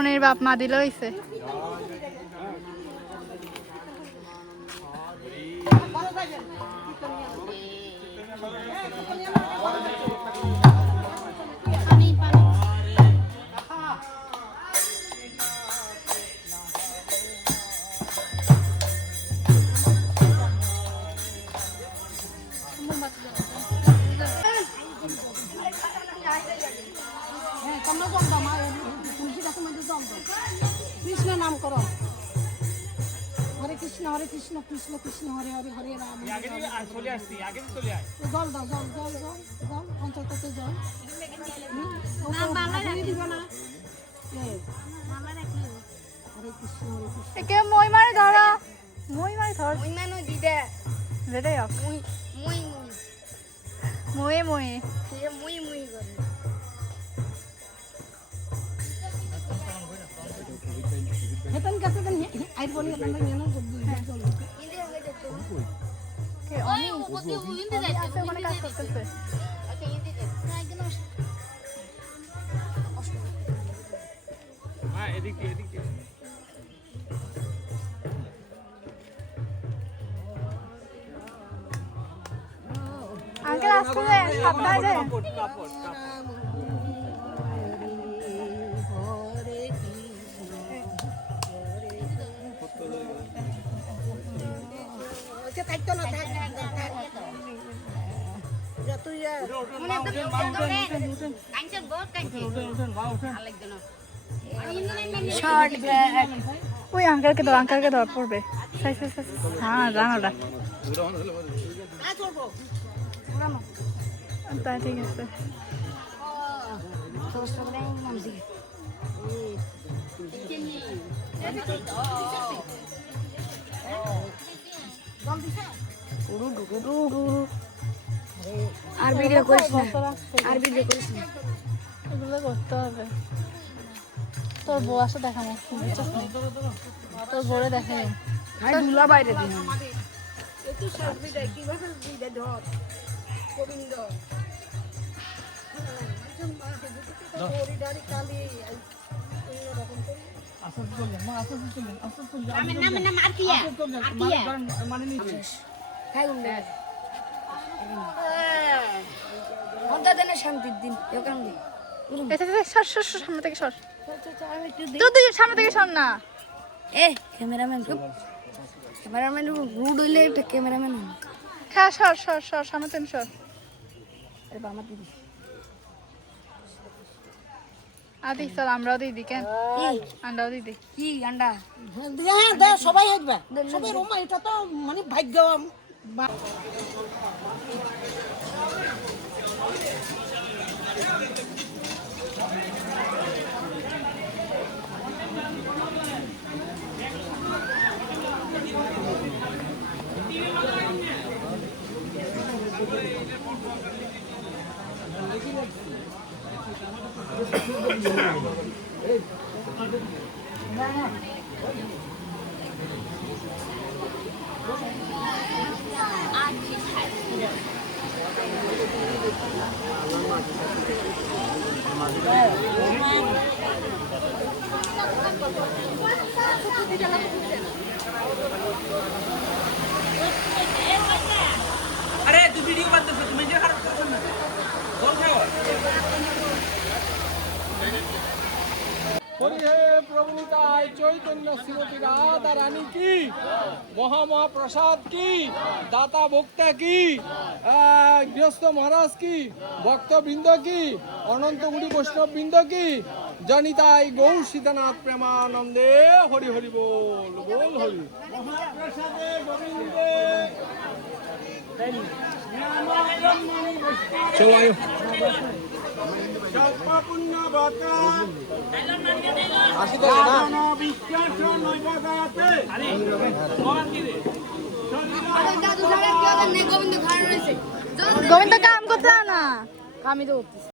মামনির বাপ মা দিল হইছে। কৃষ্ণ নাম করো, হরে কৃষ্ণ কৃষ্ণ কৃষ্ণ হরে হরে হরে রাম। জল দাও, জল জল জল জল অন্তত জল দিব না। হরে কৃষ্ণ হরে কৃষ্ণ। একে মই মারে ধরা, মই মারে ধর, Muy mano dide. যেটাই হোক, Muy. ময়ে ময়ে। Sí, muy gore. হেতন কাছে দেন আইর বলি আপনারা নিয়ে নাও জল জল। Hindi ang ganito. কে অনি আছে ওখানে কাজ করতেছে। Okay, hindi din. Ay, gano'n siya. এদিক দিয়ে আঙ্কেল আসতে সাবধানে। থাকতো না, থাক তুই Muna, doon. Kancil, bot, kancil. Alag doon. Short bag. ওই আঙ্কেলকে ধর পড়বে। হ্যাঁ জানালা তা ঠিক আছে। আর ভিডিও করিস না, আর ভিডিও করিস না। এগুলো করতে হবে। তোর বউ আসে দেখানো, বুঝছিস না? তোর বউরে দেখে ধুলা বাইরে দিন। একটু সাজবি দেয় কিভাবে দিবে ধর গোবিন্দ দাড়ি কালি অন্যরকম করে Naman Artia. মানে নিচে Kayo na. Honda din na siyang din. Yung kang din. সর সামনে থেকে সর, তোর দুজন সামনে থেকে সর না। Eh, cameraman ko. Cameraman ko. Rudo ile ito cameraman. হ্যাঁ সর সামনে থেকে সর। Ano ba matindi? আদি চল আমরাও দিদি কেন, আমরাও দিদি। Ki anda. হ্যাঁ দে সবাই আসবে সবাই রোমা এটা তো মানে ভাগ্য আরে তুই ভিডিও বানাতেছ, তুমি যে খারাপ করছ না বল খাও। হরি হে প্রভু নিতাই চৈতন্য শ্রীমতী রাধা রানী কি, মহাপ্রসাদ কি, দাতা ভোক্তা কি, গৃহস্থ মহারাজ কি, ভক্তবৃন্দ কি, অনন্তগুড়ি বৈষ্ণব বৃন্দ কি, জনিতাই গৌ সীতানাথ প্রেমানন্দে হরি হরি বল বল হরি। মহাপ্রসাদে গোবিন্দে চলো আয়ো পুণ্য বাতা বিশ্বাস নৈবাগাতে Dato sa akin, govindo khana rese. Govinda কাম করতে না, Kami do.